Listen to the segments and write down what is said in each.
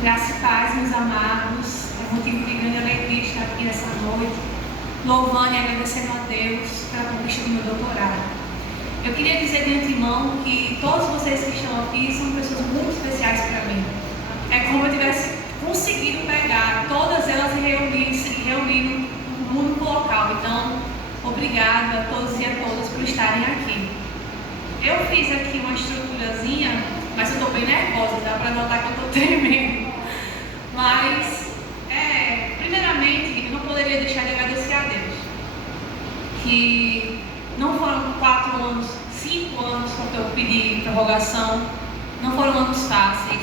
Graça e paz, meus amados. É motivo de grande alegria estar aqui nessa noite, louvando e agradecendo a Deus pela conquista do meu doutorado. Eu queria dizer de antemão que todos vocês que estão aqui são pessoas muito especiais para mim. É como eu tivesse conseguido pegar todas elas e reunir num único local. Então, obrigada a todos e a todas por estarem aqui. Eu fiz aqui uma estruturazinha, mas eu estou bem nervosa, dá para notar que eu estou tremendo. Mas, primeiramente, eu não poderia deixar de agradecer a Deus. Que não foram 4 anos, 5 anos que eu pedi prorrogação, não foram anos fáceis.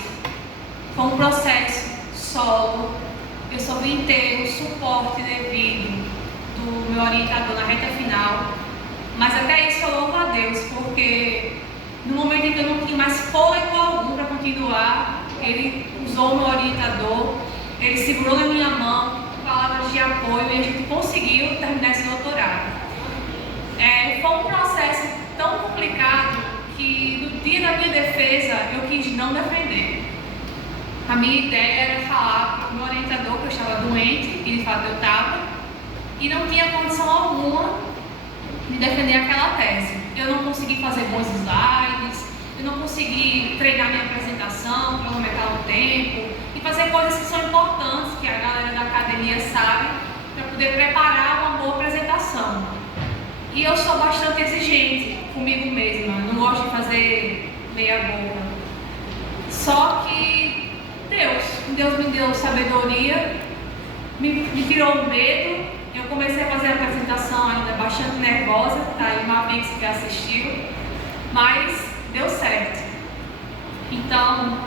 Foi um processo solo. Eu só vim ter o suporte devido do meu orientador na reta final. Mas até isso eu louvo a Deus, porque no momento em que eu não tinha mais fôlego algum para continuar, Ele usou o meu orientador, Ele segurou na minha mão, palavras de apoio, e a gente conseguiu terminar esse doutorado. Foi um processo tão complicado que no dia da minha defesa eu quis não defender. A minha ideia era falar para o meu orientador que eu estava doente, e de fato eu estava, e não tinha condição alguma de defender aquela tese. Eu não consegui fazer bons slides, eu não consegui treinar minha apresentação, cronometrar o tempo e fazer coisas que são importantes, que a galera da academia sabe, para poder preparar uma boa apresentação. E eu sou bastante exigente comigo mesma, não gosto de fazer meia boca. Só que Deus me deu sabedoria, me tirou o medo. Eu comecei a fazer a apresentação ainda bastante nervosa, tá aí uma vez que assistiu, mas deu certo. Então,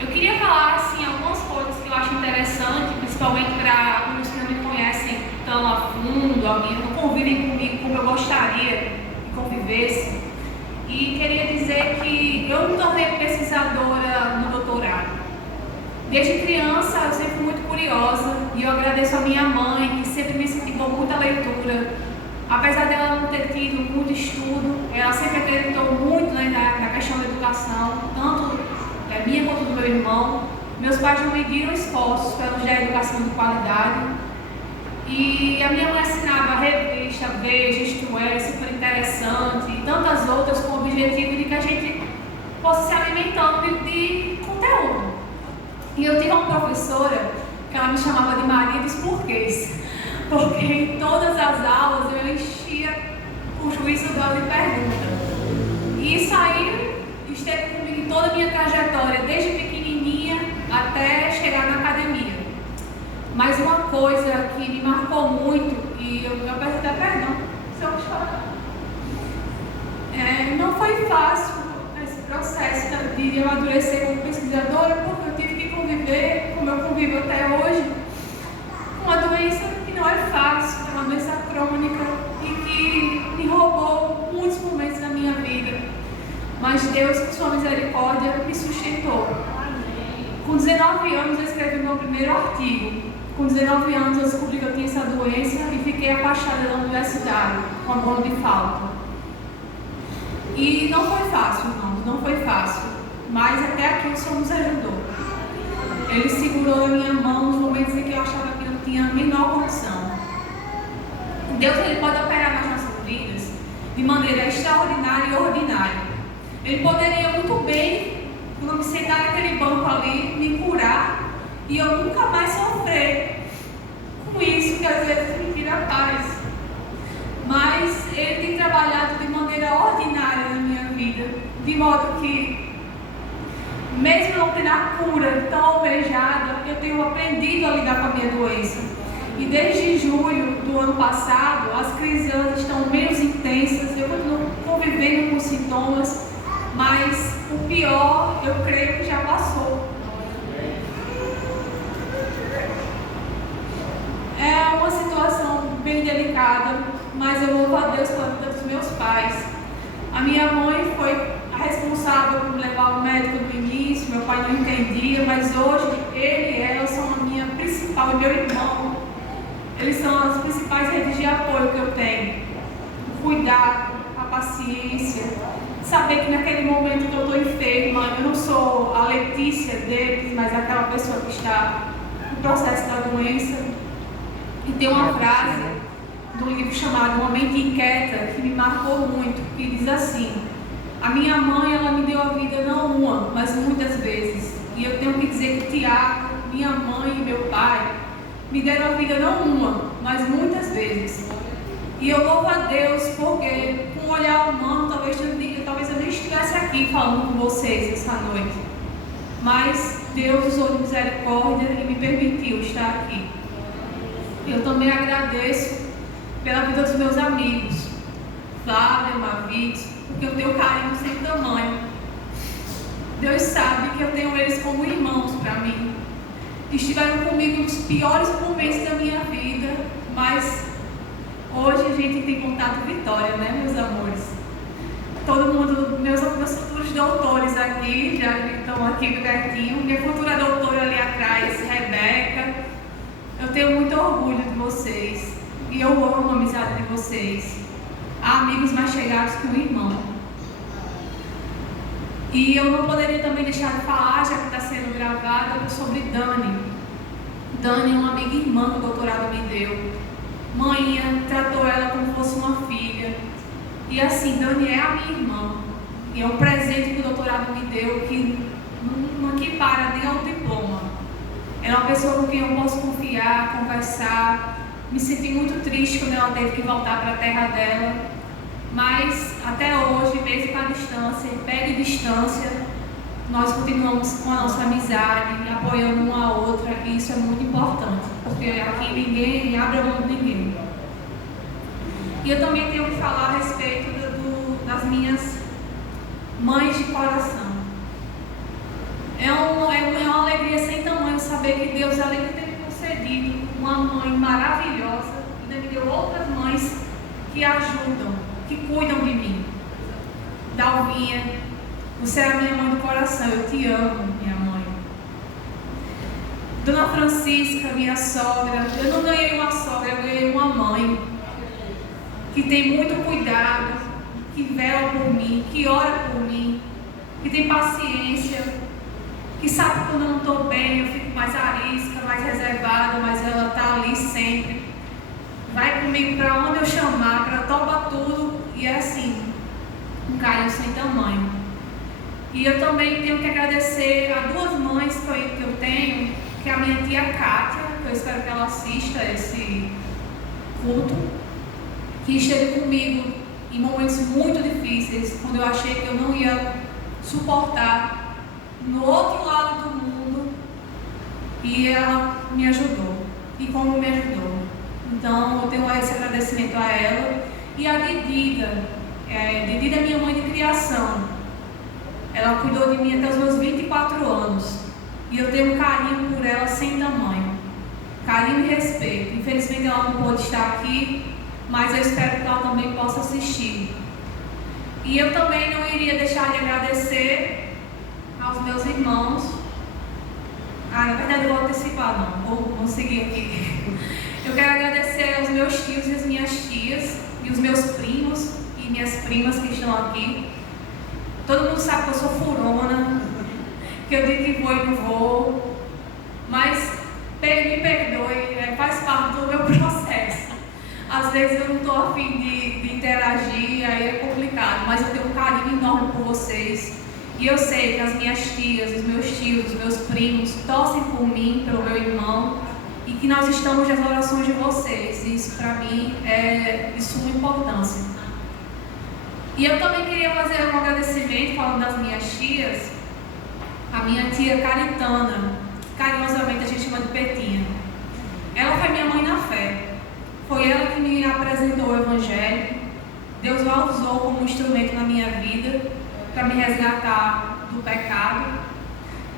eu queria falar assim algumas coisas que eu acho interessante, principalmente para alguns que não me conhecem tão a fundo, não convivem comigo como eu gostaria que convivesse. E queria dizer que eu me tornei pesquisadora no doutorado. Desde criança eu sempre fui muito curiosa e eu agradeço a minha mãe, que sempre me incentivou muita leitura. Apesar dela não ter tido muito estudo, ela sempre acreditou muito na questão da educação, tanto minha quanto do meu irmão. Meus pais não mediram esforços para nos dar educação de qualidade. E a minha mãe assinava a revista Veja, Isto É, super interessante, e tantas outras com o objetivo de que a gente fosse se alimentando de conteúdo. E eu tive uma professora que ela me chamava de Maria dos Porquês, porque em todas as aulas eu enchia o juízo dela de perguntas. E isso aí esteve comigo em toda a minha trajetória, desde pequenininha até chegar na academia. Mas uma coisa que me marcou muito, e eu peço até perdão se eu chorar, não foi fácil esse processo de amadurecer como pesquisadora, porque eu tive que conviver, como eu convivo até hoje, com uma doença que não é fácil, é uma doença crônica e que me roubou muitos momentos da minha vida. Mas Deus, com sua misericórdia, me sustentou. Com 19 anos eu escrevi meu primeiro artigo. Com 19 anos eu descobri que eu tinha essa doença e fiquei afastada da universidade, com abono de falta. E não foi fácil, não foi fácil. Mas até aqui o Senhor nos ajudou. Ele segurou a minha mão nos momentos em que eu achava que eu não tinha a menor condição. Deus, Ele pode operar nas nossas vidas de maneira extraordinária e ordinária. Ele poderia muito bem, quando eu me sentar naquele banco ali, me curar e eu nunca mais sofrer com isso que às vezes me tira a paz. Mas Ele tem trabalhado de maneira ordinária na minha vida, de modo que mesmo não tendo a cura tão almejada, eu tenho aprendido a lidar com a minha doença. E desde julho do ano passado, as crises estão menos intensas, eu continuo convivendo com os sintomas, mas o pior, eu creio que já passou. É uma situação bem delicada, mas eu louvo a Deus pela vida dos meus pais. A minha mãe foi a responsável por me levar ao médico no início, meu pai não entendia, mas hoje ele e ela são a minha principal, e meu irmão, eles são as principais redes de apoio que eu tenho. O cuidado, a paciência, saber que naquele momento que eu estou enferma, eu não sou sou a Letícia deles, mas aquela pessoa que está no processo da doença. E tem uma frase do livro chamado Uma Mente Inquieta que me marcou muito, que diz assim: a minha mãe, ela me deu a vida não uma, mas muitas vezes. E eu tenho que dizer que Tiago, minha mãe e meu pai me deram a vida não uma, mas muitas vezes. E eu louvo a Deus porque, com um olhar humano, talvez eu nem estivesse aqui falando com vocês essa noite. Mas Deus usou de misericórdia e me permitiu estar aqui. Eu também agradeço pela vida dos meus amigos, Flávia, Mavites, porque eu tenho carinho sem tamanho. Deus sabe que eu tenho eles como irmãos para mim. Estiveram comigo nos piores momentos da minha vida, mas hoje a gente tem contado vitória, né, meus amores? Todo mundo, meus futuros doutores aqui, já estão aqui pertinho. Minha futura doutora ali atrás, Rebeca. Eu tenho muito orgulho de vocês e eu amo a amizade de vocês. Há amigos mais chegados que um irmão. E eu não poderia também deixar de falar, já que está sendo gravada, sobre Dani. Dani é uma amiga irmã que o doutorado me deu. Mãe tratou ela como se fosse uma filha. E assim, Dani é a minha irmã. E é um presente que o doutorado me deu que não equipara nem ao diploma. Ela é uma pessoa com quem eu posso confiar, conversar. Me senti muito triste quando ela teve que voltar para a terra dela. Mas até hoje, mesmo com a distância, pé de distância, nós continuamos com a nossa amizade, apoiando uma a outra, e isso é muito importante, porque aqui ninguém abre a mão de ninguém. E eu também tenho que falar a respeito das minhas mães de coração. É uma alegria sem tamanho saber que Deus, além de ter me concedido uma mãe maravilhosa, ainda me deu outras mães que ajudam, que cuidam de mim. Dalvinha, você é a minha mãe do coração, eu te amo, minha mãe. Dona Francisca, minha sogra, eu não ganhei uma sogra, eu ganhei uma mãe que tem muito cuidado, que vela por mim, que ora por mim, que tem paciência, que sabe que quando eu não estou bem, eu fico mais arisca, mais reservada, mas ela está ali sempre. Vai comigo para onde eu chamar, para topa tudo, e é assim, um carinho sem tamanho. E eu também tenho que agradecer a duas mães que eu tenho, que é a minha tia Kátia, que eu espero que ela assista esse culto, que esteve comigo em momentos muito difíceis, quando eu achei que eu não ia suportar, no outro lado do mundo, e ela me ajudou, e como me ajudou. Então eu tenho esse agradecimento a ela. E a Didida, Didida é minha mãe de criação. Ela cuidou de mim até os meus 24 anos. E eu tenho um carinho por ela sem tamanho. Carinho e respeito. Infelizmente ela não pôde estar aqui, mas eu espero que ela também possa assistir. E eu também não iria deixar de agradecer aos meus irmãos. Na verdade eu vou antecipar, não. Vou seguir aqui. Eu quero agradecer aos meus tios e às minhas tias, e os meus primos e minhas primas que estão aqui. Todo mundo sabe que eu sou furona, que eu digo que vou e não vou, mas me perdoe, faz parte do meu processo. Às vezes eu não estou a fim de interagir, aí é complicado, mas eu tenho um carinho enorme por vocês. E eu sei que as minhas tias, os meus tios, os meus primos torcem por mim, pelo meu irmão, e que nós estamos nas orações de vocês. E isso para mim é de suma importância. E eu também queria fazer um agradecimento, falando das minhas tias, a minha tia Caritana, carinhosamente a gente chama de Petinha. Ela foi minha mãe na fé. Foi ela que me apresentou o Evangelho. Deus a usou como instrumento na minha vida para me resgatar do pecado.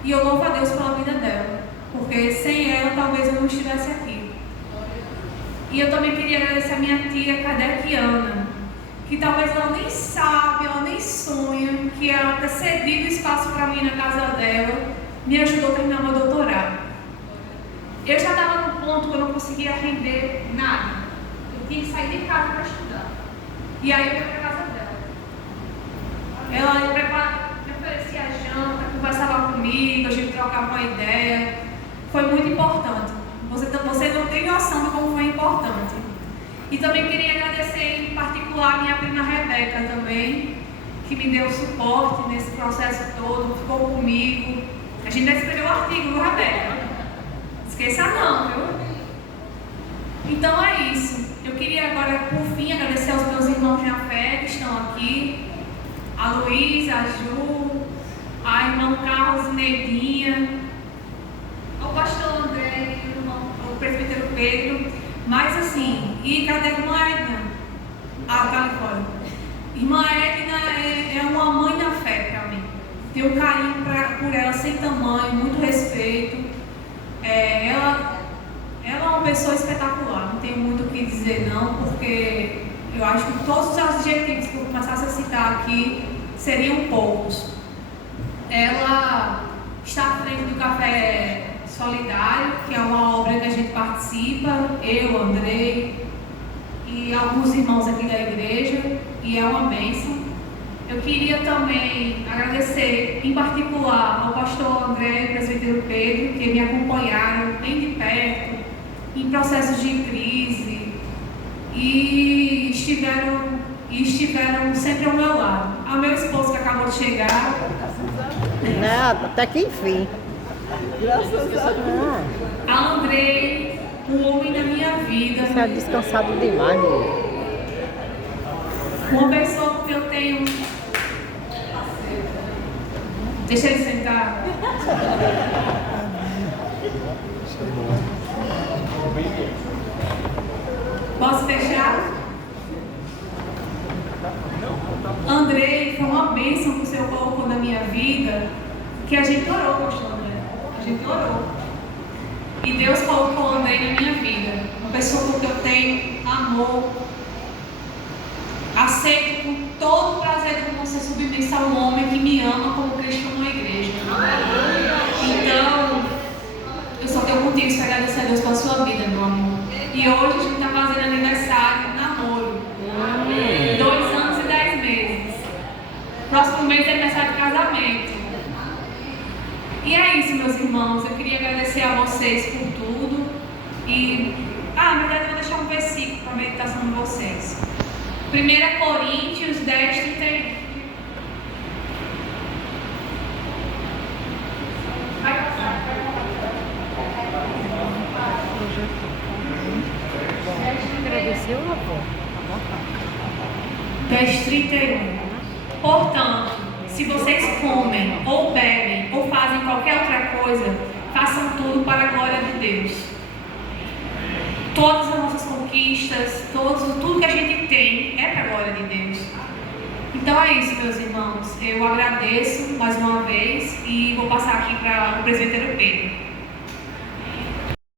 E eu louvo a Deus pela vida dela, porque sem ela talvez eu não estivesse aqui. E eu também queria agradecer a minha tia Cadequiana, que talvez ela nem sabe, ela nem sonha, que ela ter cedido espaço para mim na casa dela, me ajudou a terminar meu doutorado. Eu já estava no ponto que eu não conseguia render nada. Eu tinha que sair de casa para estudar. E aí eu ia para a casa dela. Ela me oferecia janta, conversava comigo, a gente trocava uma ideia. Foi muito importante. Você não tem noção de como foi importante. E também queria agradecer em particular a minha prima Rebeca também, que me deu suporte nesse processo todo, ficou comigo. A gente ainda escreveu o artigo, viu, Rebeca? Esqueça não, viu? Então é isso. Eu queria agora, por fim, agradecer aos meus irmãos na fé que estão aqui. A Luísa, a Ju, a irmã Carlos e Neidinha, ao pastor André, o presbítero Pedro. Mas assim, e cadê a irmã Edna? Ah, tá ali fora. Irmã Edna é uma mãe na fé para mim. Tenho um carinho por ela sem tamanho, muito respeito. Ela é uma pessoa espetacular, não tenho muito o que dizer não, porque eu acho que todos os adjetivos que eu começasse a citar aqui seriam poucos. Ela está à frente do Café Solidário, que é uma obra que a gente participa, eu, Andrei e alguns irmãos aqui da igreja, e é uma bênção. Eu queria também agradecer, em particular, ao pastor André e ao presbítero Pedro, que me acompanharam bem de perto, em processos de crise, e estiveram sempre ao meu lado. Ao meu esposo, que acabou de chegar. Até que enfim. Graças a Deus. A Andrei, o homem da minha vida. Você é descansado demais, meu. Uma pessoa que eu tenho. Deixa ele sentar. Posso fechar? Andrei foi uma bênção que o Senhor colocou na minha vida, que a gente orou, pastor André. A gente orou. E Deus colocou o Andrei na minha vida. Uma pessoa que eu tenho amor. Aceito com todo o prazer do mundo ser submissa a um homem que me ama como Cristo na igreja. Então, eu só tenho motivos para agradecer a Deus pela sua vida, meu amor. E hoje a gente está fazendo aniversário, namoro. 2 anos e 10 meses. Próximo mês é aniversário de casamento. E é isso, meus irmãos. Eu queria agradecer a vocês por tudo. E, na verdade, eu vou deixar um versículo para a meditação de vocês. 1 Coríntios 10, 31. Vai passar. Agradeceu, avó? 10, 31. Portanto, se vocês comem, ou bebem, ou fazem qualquer outra coisa, façam tudo para a glória de Deus. Todas as nossas conquistas, tudo que a gente tem é para a glória de Deus. Então é isso, meus irmãos. Eu agradeço mais uma vez e vou passar aqui para o presbítero Pedro.